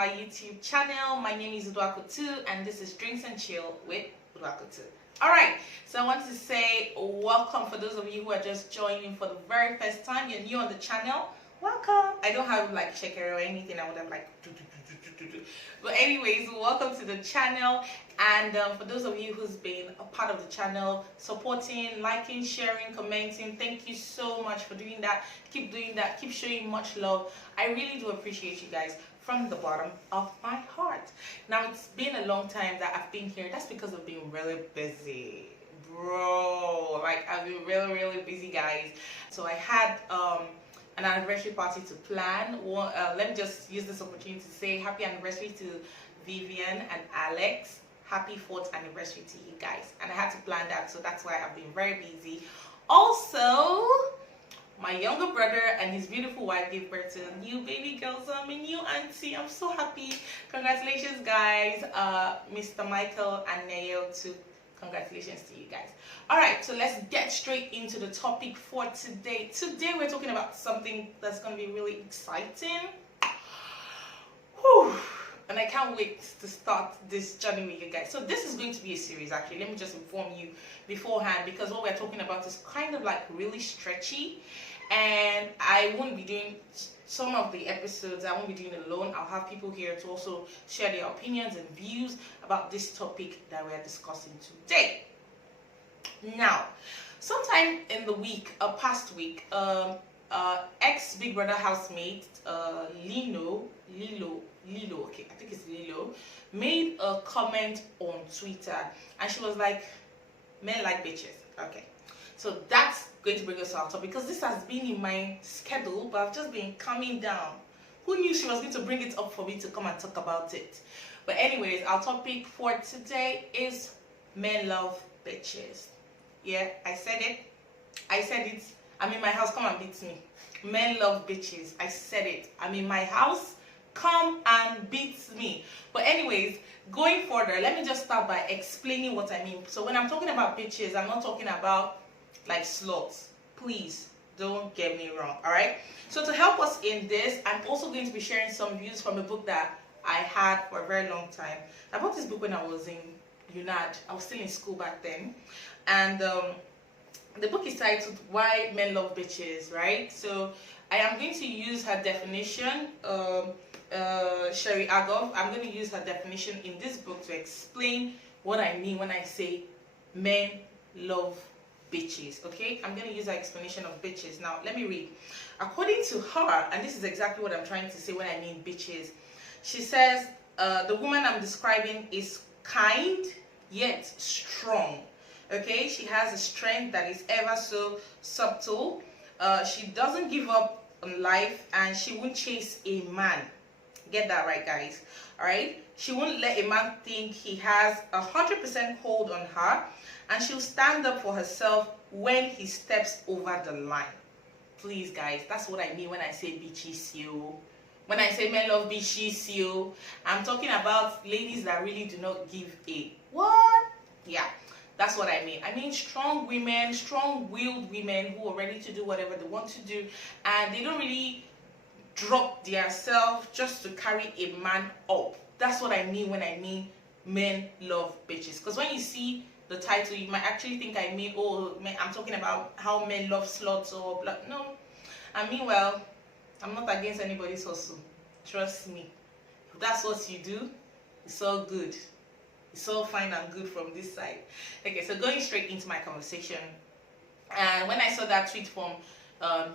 my YouTube channel. My name is Uduakutu and this is Drinks and Chill with Uduakutu. Alright, so I want to say welcome for those of you who are just joining for the very first time. You're new on the channel. Welcome. I don't have like shakera or anything. I would have like but anyways, welcome to the channel. And for those of you who's been a part of the channel, supporting, liking, sharing, commenting, thank you so much for doing that. Keep doing that. Keep showing much love. I really do appreciate you guys from the bottom of my heart. Now, it's been a long time that I've been here. That's because I've been really busy, bro. Like, I've been really busy, guys. So I had an anniversary party to plan. Let me just use this opportunity to say happy anniversary to Vivian and Alex. Happy 4th anniversary to you guys. And I had to plan that, so that's why I've been very busy. Also, my younger brother and his beautiful wife gave birth to a new baby girl, so I'm a new auntie. I'm so happy. Congratulations, guys. Mr. Michael and Nael too. Congratulations to you guys. Alright, so let's get straight into the topic for today. Today we're talking about something that's going to be really exciting. Whew. And I can't wait to start this journey with you guys. So this is going to be a series, actually. Let me just inform you beforehand, because what we're talking about is kind of like really stretchy. And I won't be doing some of the episodes, I won't be doing alone. I'll have people here to also share their opinions and views about this topic that we're discussing today. Now, sometime in the week, past week, ex Big Brother housemate Lilo, okay, I think it's Lilo, made a comment on Twitter, and she was like, "Men like bitches." Okay, so that's going to bring us to our topic, because this has been in my schedule, but I've just been calming down. Who knew she was going to bring it up for me to come and talk about it? But anyways, our topic for today is men love bitches. Yeah, I said it. I'm in my house, come and beat me. Men love bitches. I said it. I'm in my house, come and beat me. But anyways, going further, let me just start by explaining what I mean. So when I'm talking about bitches, I'm not talking about like sluts. Please don't get me wrong. All right, so to help us in this, I'm also going to be sharing some views from a book that I had for a very long time. I bought this book when I was in UNAD. I was still in school back then, and the book is titled Why Men Love Bitches, right? So I am going to use her definition, Sherry Agov. I'm going to use her definition in this book to explain what I mean when I say men love bitches. Okay, I'm going to use her explanation of bitches. Now let me read. According to her, and this is exactly what I'm trying to say when I mean bitches, she says the woman I'm describing is kind yet strong. Okay, she has a strength that is ever so subtle. She doesn't give up on life, and she won't chase a man. Get that right, guys. All right, she won't let a man think he has 100% hold on her, and she'll stand up for herself when he steps over the line. Please, guys, that's what I mean when I say bitches, yo. When I say men love bitches, yo, I'm talking about ladies that really do not give a what? Yeah, that's what I mean. I mean strong women, strong-willed women who are ready to do whatever they want to do, and they don't really drop their self just to carry a man up. That's what I mean when I mean men love bitches. Because when you see the title, you might actually think I mean, oh, I'm talking about how men love sluts or blah. No, I mean, well, I'm not against anybody's hustle. Trust me. If that's what you do, it's all good. It's all fine and good from this side. Okay, so going straight into my conversation. And when I saw that tweet from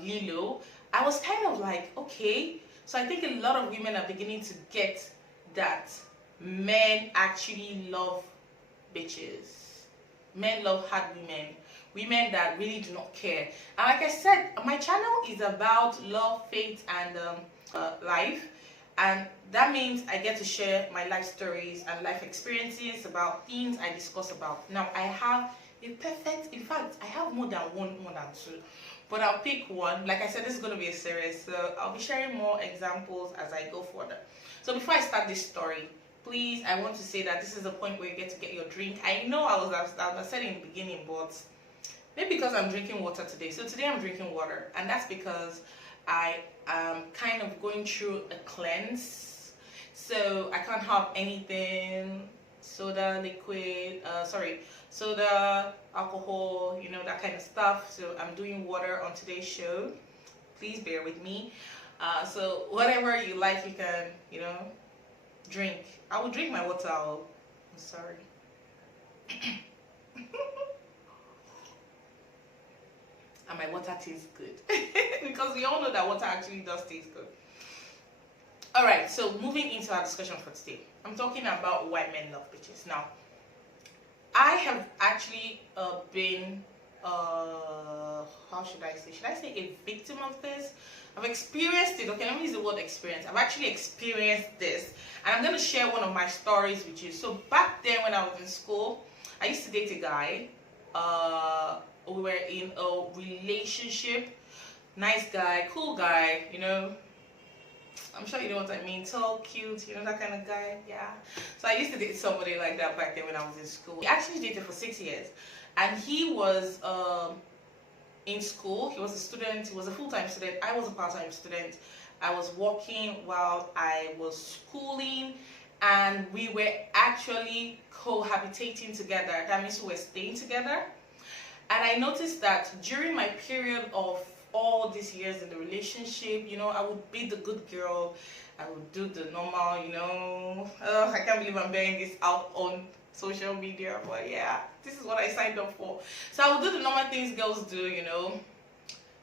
Lilo, I was kind of like, okay. So I think a lot of women are beginning to get that men actually love bitches. Men love hard women. Women that really do not care. And like I said, my channel is about love, faith, and life. And that means I get to share my life stories and life experiences about things I discuss about. Now, I have a perfect, in fact, I have more than two. But I'll pick one. Like I said, this is going to be a series. So I'll be sharing more examples as I go further. So before I start this story, please, I want to say that this is the point where you get to get your drink. I know I said in the beginning, but maybe because I'm drinking water today. So today I'm drinking water, and that's because I am kind of going through a cleanse. So I can't have anything soda, liquid, soda, alcohol, that kind of stuff. So I'm doing water on today's show. Please bear with me. So whatever you like, you can, drink. I will drink my water. I'm sorry. And my water tastes good. Because we all know that water actually does taste good. Alright, so moving into our discussion for today. I'm talking about why men love bitches. Now, I have actually been, how should I say? Should I say a victim of this? I've experienced it. Okay, let me use the word experience. I've actually experienced this. And I'm going to share one of my stories with you. So back then when I was in school, I used to date a guy. We were in a relationship. Nice guy, cool guy, I'm sure you know what I mean. Tall, cute, that kind of guy. Yeah. So I used to date somebody like that back then when I was in school. We actually dated for 6 years. And he was in school. He was a student. He was a full-time student. I was a part-time student. I was working while I was schooling. And we were actually cohabitating together. That means we were staying together. And I noticed that during my period of all these years in the relationship, I would be the good girl. I would do the normal, I can't believe I'm bearing this out on social media, but yeah, this is what I signed up for. So I would do the normal things girls do,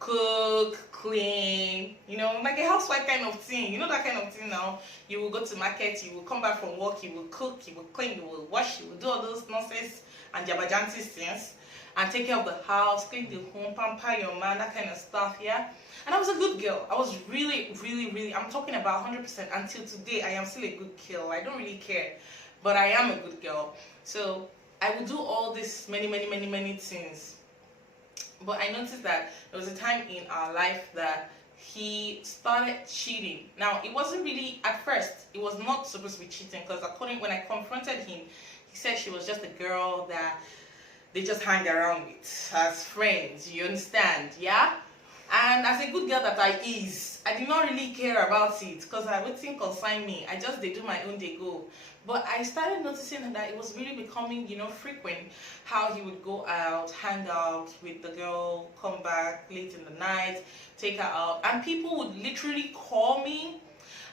cook, clean, like a housewife kind of thing. That kind of thing now. You will go to market, you will come back from work, you will cook, you will clean, you will wash, you will do all those nonsense and jabajanti things. And take care of the house, clean the home, pamper your man, that kind of stuff, yeah? And I was a good girl. I was really, really, really, I'm talking about 100%. Until today, I am still a good girl. I don't really care. But I am a good girl. So, I would do all this many, many, many, many things. But I noticed that there was a time in our life that he started cheating. Now, it wasn't really, at first, it was not supposed to be cheating. Because when I confronted him, he said she was just a girl that they just hang around with as friends, you understand, yeah? And as a good girl that I did not really care about it because I would think concern me. They do my own, they go. But I started noticing that it was really becoming, frequent how he would go out, hang out with the girl, come back late in the night, take her out. And people would literally call me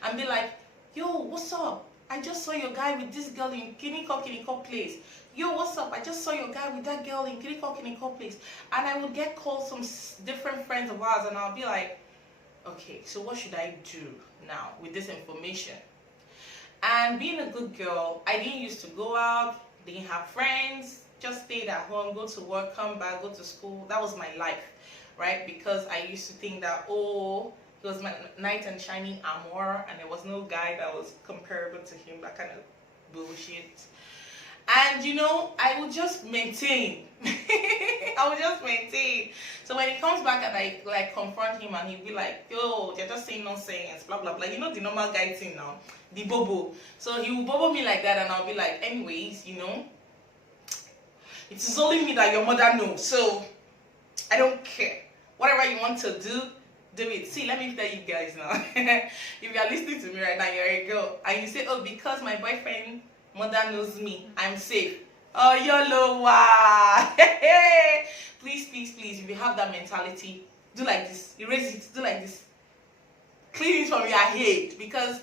and be like, yo, what's up? I just saw your guy with this girl in Kiniko place. Yo, what's up? I just saw your guy with that girl in Kiniko place. And I would get calls from different friends of ours and I'll be like, okay, so what should I do now with this information? And being a good girl, I didn't used to go out, didn't have friends, just stayed at home, go to work, come back, go to school. That was my life, right? Because I used to think that, it was my knight and shining armor and there was no guy that was comparable to him, that kind of bullshit. And I would just maintain. I would just maintain. So when he comes back and I confront him and he'll be like, yo, you're just saying nonsense, blah blah blah. The normal guy thing now, the bobo. So he will bobo me like that and I'll be like, anyways, it is only me that your mother knows. So I don't care. Whatever you want to do it. See, let me tell you guys now. If you are listening to me right now, you're a girl, and you say, oh, because my boyfriend mother knows me, I'm safe. Oh, YOLO, wow. Please, please, please, if you have that mentality, do like this. Erase it, do like this. Clean it from your head. Because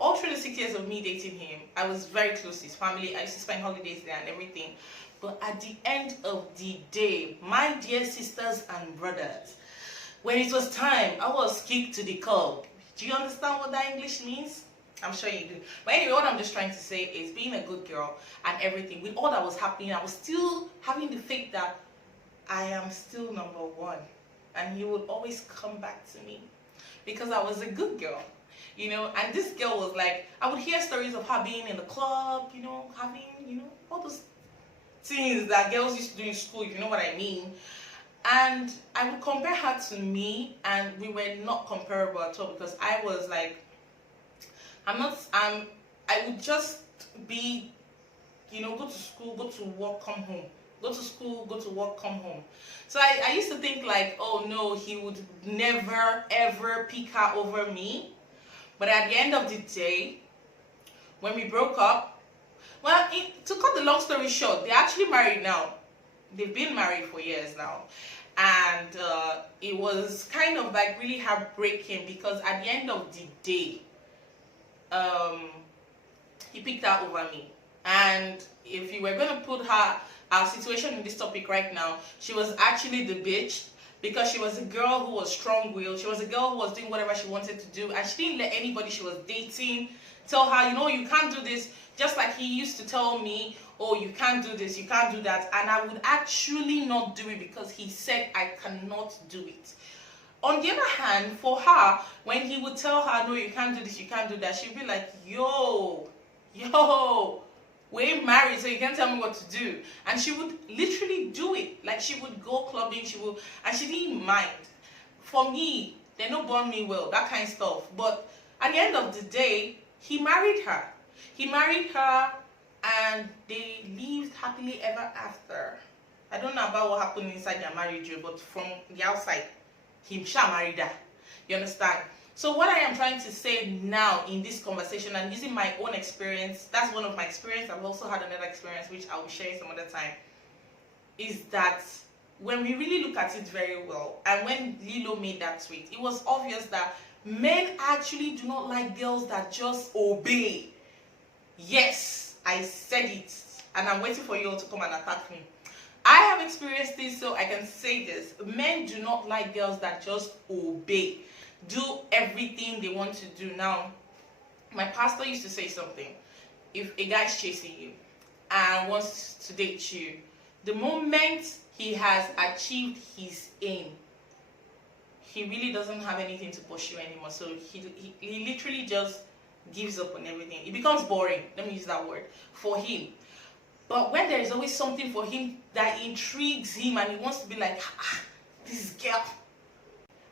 all through the 6 years of me dating him, I was very close to his family. I used to spend holidays there and everything. But at the end of the day, my dear sisters and brothers, when it was time, I was kicked to the curb. Do you understand what that English means? I'm sure you do. But anyway, what I'm just trying to say is being a good girl and everything, with all that was happening, I was still having the faith that I am still number one. And he would always come back to me because I was a good girl. And this girl was like, I would hear stories of her being in the club, having, all those things that girls used to do in school, if you know what I mean. And I would compare her to me, and we were not comparable at all because I was like, I would just be, go to school, go to work, come home. Go to school, go to work, come home. So I used to think like, oh no, he would never ever pick her over me. But at the end of the day, when we broke up, well, to cut the long story short, they're actually married now. They've been married for years now. And it was kind of like really heartbreaking because at the end of the day, he picked her over me. And if you were going to put our situation in this topic right now, she was actually the bitch, because she was a girl who was strong-willed. She was a girl who was doing whatever she wanted to do, and she didn't let anybody she was dating tell her, you know, you can't do this. Just like he used to tell me, oh, you can't do this, you can't do that, and I would actually not do it because he said I cannot do it. On the other hand, for her, when he would tell her, no, you can't do this, you can't do that, she'd be like, yo, we ain't married, so you can't tell me what to do. And she would literally do it. Like, she would go clubbing, and she didn't mind. For me, they don't born me well, that kind of stuff. But at the end of the day, he married her. He married her, and they lived happily ever after. I don't know about what happened inside their marriage, but from the outside, he married her. You understand? So what I am trying to say now in this conversation, and using my own experience, that's one of my experience, I've also had another experience which I will share some other time, is that when we really look at it very well, and when Lilo made that tweet, it was obvious that men actually do not like girls that just obey. Yes, I said it, and I'm waiting for you all to come and attack me. I have experienced this, so I can say this. Men do not like girls that just obey, do everything they want to do. Now, my pastor used to say something. If a guy's chasing you and wants to date you, the moment he has achieved his aim, he really doesn't have anything to pursue anymore. So he literally just gives up on everything. It becomes boring, let me use that word, for him. But when there is always something for him that intrigues him and he wants to be like, this girl,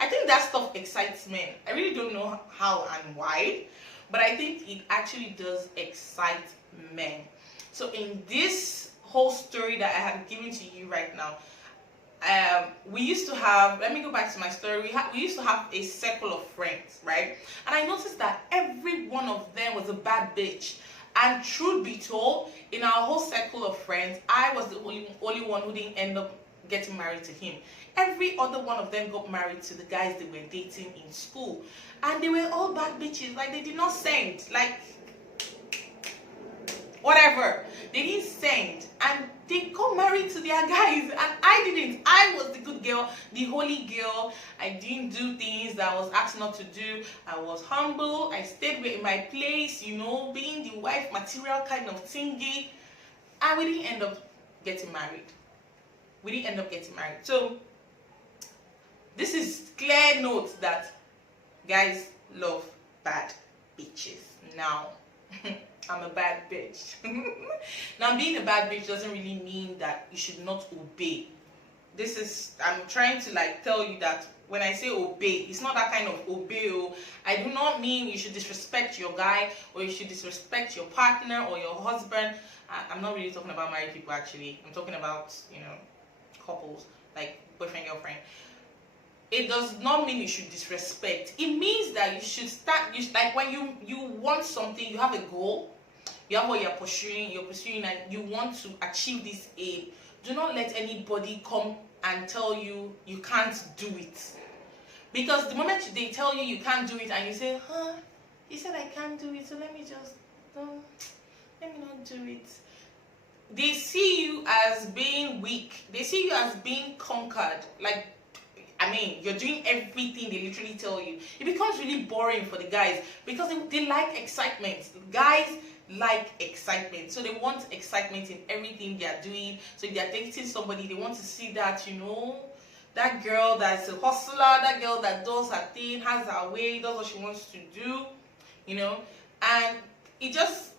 I think that stuff excites men. I really don't know how and why, but I think it actually does excite men. So in this whole story that I have given to you right now, we used to have, let me go back to my story, we used to have a circle of friends, right? And I noticed that every one of them was a bad bitch. And truth be told, in our whole circle of friends, I was the only one who didn't end up getting married to him. Every other one of them got married to the guys they were dating in school. And they were all bad bitches. Like, they did not send. Like, whatever. They didn't send. And they got married to their guys. And I didn't. I was the good girl, the holy girl. I didn't do things that I was asked not to do. I was humble. I stayed in my place, you know, being the wife material kind of thingy. And we didn't end up getting married. So, this is clear note that guys love bad bitches. Now, I'm a bad bitch. Now, being a bad bitch doesn't really mean that you should not obey. I'm trying to like tell you that when I say obey, it's not that kind of obey. I do not mean you should disrespect your guy, or you should disrespect your partner or your husband. I'm not really talking about married people, actually. I'm talking about, you know, couples, like boyfriend, girlfriend. It does not mean you should disrespect. It means that you should start, like when you want something, you have a goal, you have what you're pursuing and you want to achieve this aim. Do not let anybody come and tell you you can't do it. Because the moment they tell you you can't do it and you say, he said I can't do it, so let me not do it. They see you as being weak. They see you as being conquered. Like, I mean, you're doing everything they literally tell you. It becomes really boring for the guys because they like excitement. Guys like excitement. So they want excitement in everything they are doing. So if they're dating somebody, they want to see that, you know, that girl that's a hustler, that girl that does her thing, has her way, does what she wants to do, you know. And it just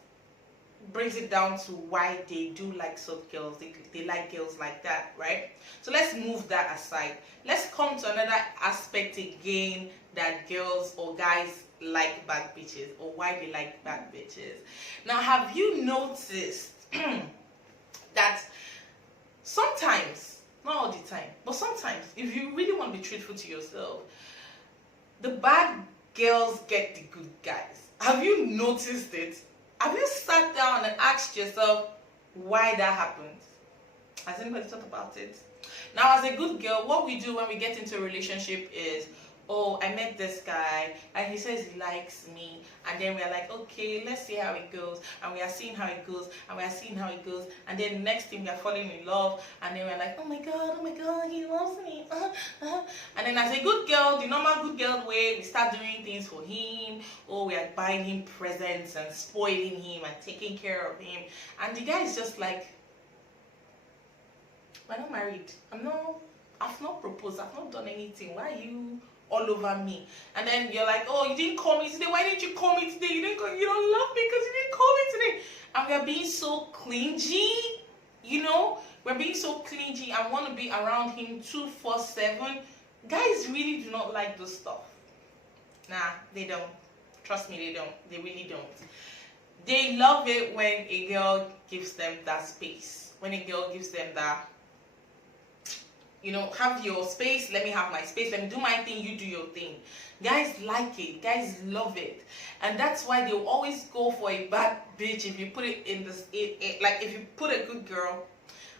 brings it down to why they do like soft girls. They like girls like that, right? So let's move that aside. Let's come to another aspect again, that girls or guys like bad bitches, or why they like bad bitches. Now, have you noticed that sometimes, not all the time, but sometimes, if you really want to be truthful to yourself, the bad girls get the good guys? Have you noticed it? Have you sat down and asked yourself why that happened? Has anybody thought about it? Now, as a good girl, what we do when we get into a relationship is, oh, I met this guy and he says he likes me, and then we're like, okay, let's see how it goes, and we are seeing how it goes, and we are seeing how it goes, and then the next thing we are falling in love, and then we're like, oh my god, he loves me. And then as a good girl, the normal good girl way, we start doing things for him. Oh, we are buying him presents and spoiling him and taking care of him, and the guy is just like, we're not married. I've not proposed. I've not done anything. Why are you all over me? And then you're like, oh, you didn't call me today. Why didn't you call me today? You don't love me because you didn't call me today. And we are being so clingy, you know. We're being so clingy and want to be around him 24/7. Guys really do not like this stuff. Nah, they don't. Trust me, they don't. They really don't. They love it when a girl gives them that space. When a girl gives them that, you know, have your space, let me have my space, let me do my thing, you do your thing. Guys like it, guys love it, and that's why they'll always go for a bad bitch. If you put it in this, like if you put a good girl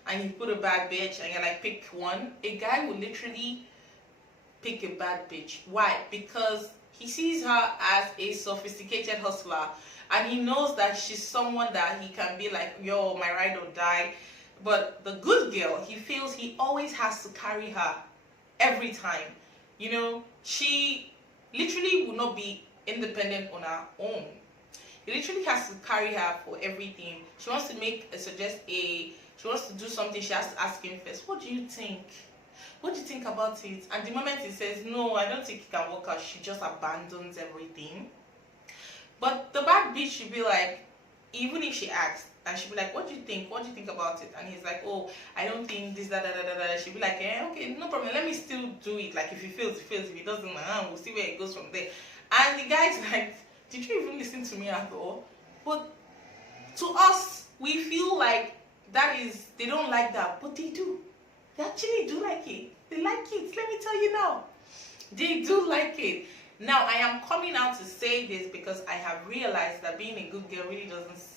and you put a bad bitch and you're like, pick one, a guy will literally pick a bad bitch. Why? Because he sees her as a sophisticated hustler, and he knows that she's someone that he can be like, yo, my ride or die. But the good girl, he feels he always has to carry her every time. You know, she literally will not be independent on her own. He literally has to carry her for everything. She wants to she wants to do something, she has to ask him first, what do you think? What do you think about it? And the moment he says, no, I don't think it can work out, she just abandons everything. But the bad bitch should be like, even if she asks, and she'll be like, what do you think? What do you think about it? And he's like, oh, I don't think this, that, that. She'll be like, okay, no problem. Let me still do it. Like, if he fails, he fails. If he doesn't, we'll see where it goes from there. And the guy's like, did you even listen to me at all? But to us, we feel like they don't like that. But they do. They actually do like it. They like it. Let me tell you now. They do like it. Now, I am coming out to say this because I have realized that being a good girl really doesn't...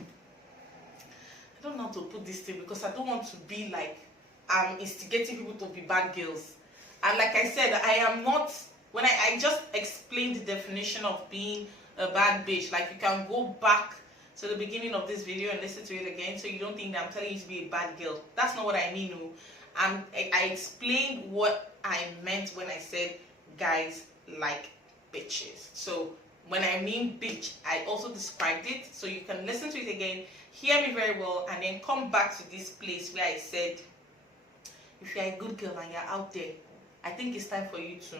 I don't know how to put this thing because I don't want to be like I'm instigating people to be bad girls. And like I said, I am not... When I just explained the definition of being a bad bitch, like you can go back to the beginning of this video and listen to it again so you don't think that I'm telling you to be a bad girl. That's not what I mean. No. I explained what I meant when I said guys like bitches. So when I mean bitch, I also described it, so you can listen to it again, hear me very well, and then come back to this place where I said, if you're a good girl and you're out there, I think it's time for you to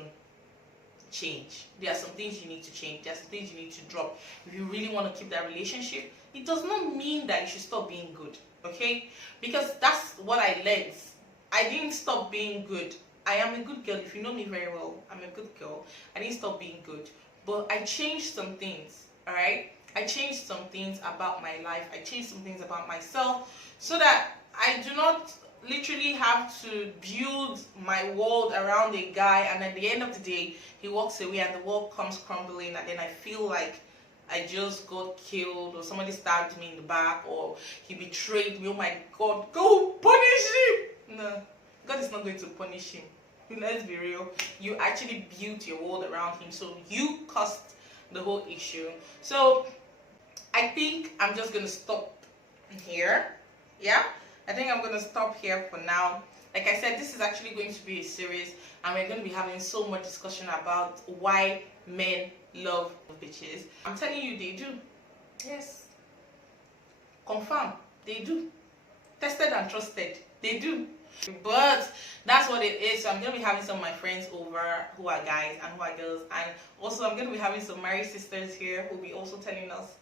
change. There are some things you need to change. There are some things you need to drop. If you really want to keep that relationship, it does not mean that you should stop being good, okay? Because that's what I learned. I didn't stop being good. I am a good girl. If you know me very well, I'm a good girl. I didn't stop being good. But I changed some things, all right? I changed some things about my life. I changed some things about myself so that I do not literally have to build my world around a guy, and at the end of the day, he walks away and the world comes crumbling, and then I feel like I just got killed, or somebody stabbed me in the back, or he betrayed me. Oh my God, go punish him! No, God is not going to punish him. Let's be real. You actually built your world around him, so you caused the whole issue. So I think I'm just gonna stop here. Yeah, I think I'm gonna stop here for now. Like I said, this is actually going to be a series, and we're going to be having so much discussion about why men love bitches. I'm telling you, they do. Yes, confirm, they do. Tested and trusted, they do. But that's what it is. So I'm going to be having some of my friends over who are guys and who are girls, and also I'm going to be having some married sisters here who will be also telling us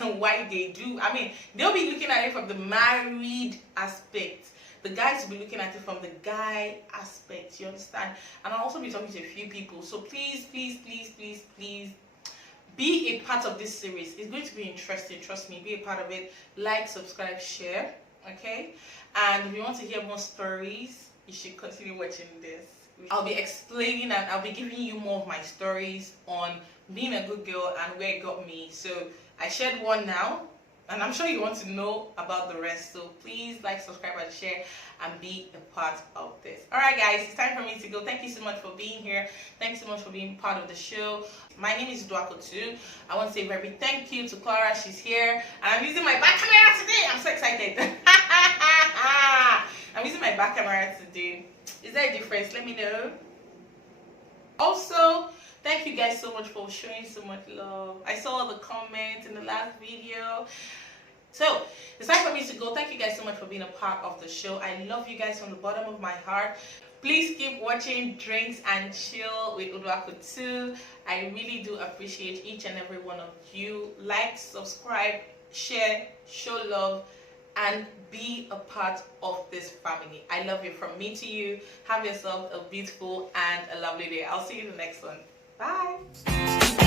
why they do. I mean, they'll be looking at it from the married aspect. The guys will be looking at it from the guy aspect, you understand? And I'll also be talking to a few people. So please, please, please, please, please be a part of this series. It's going to be interesting, trust me. Be a part of it. Like, subscribe, share, okay? And if you want to hear more stories, you should continue watching this. I'll be explaining and I'll be giving you more of my stories on being a good girl and where it got me. So I shared one now, and I'm sure you want to know about the rest. So please like, subscribe, and share, and be a part of this. Alright guys, it's time for me to go. Thank you so much for being here. Thanks so much for being part of the show. My name is Uduako too. I want to say a very big thank you to Clara. She's here. And I'm using my back camera today. I'm so excited. I'm using my back camera today. Is there a difference? Let me know. Also, thank you guys so much for showing so much love. I saw the comments in the last video. So, it's time for me to go. Thank you guys so much for being a part of the show. I love you guys from the bottom of my heart. Please keep watching Drinks and Chill with Uduako 2. I really do appreciate each and every one of you. Like, subscribe, share, show love, and be a part of this family. I love you from me to you. Have yourself a beautiful and a lovely day. I'll see you in the next one. Bye.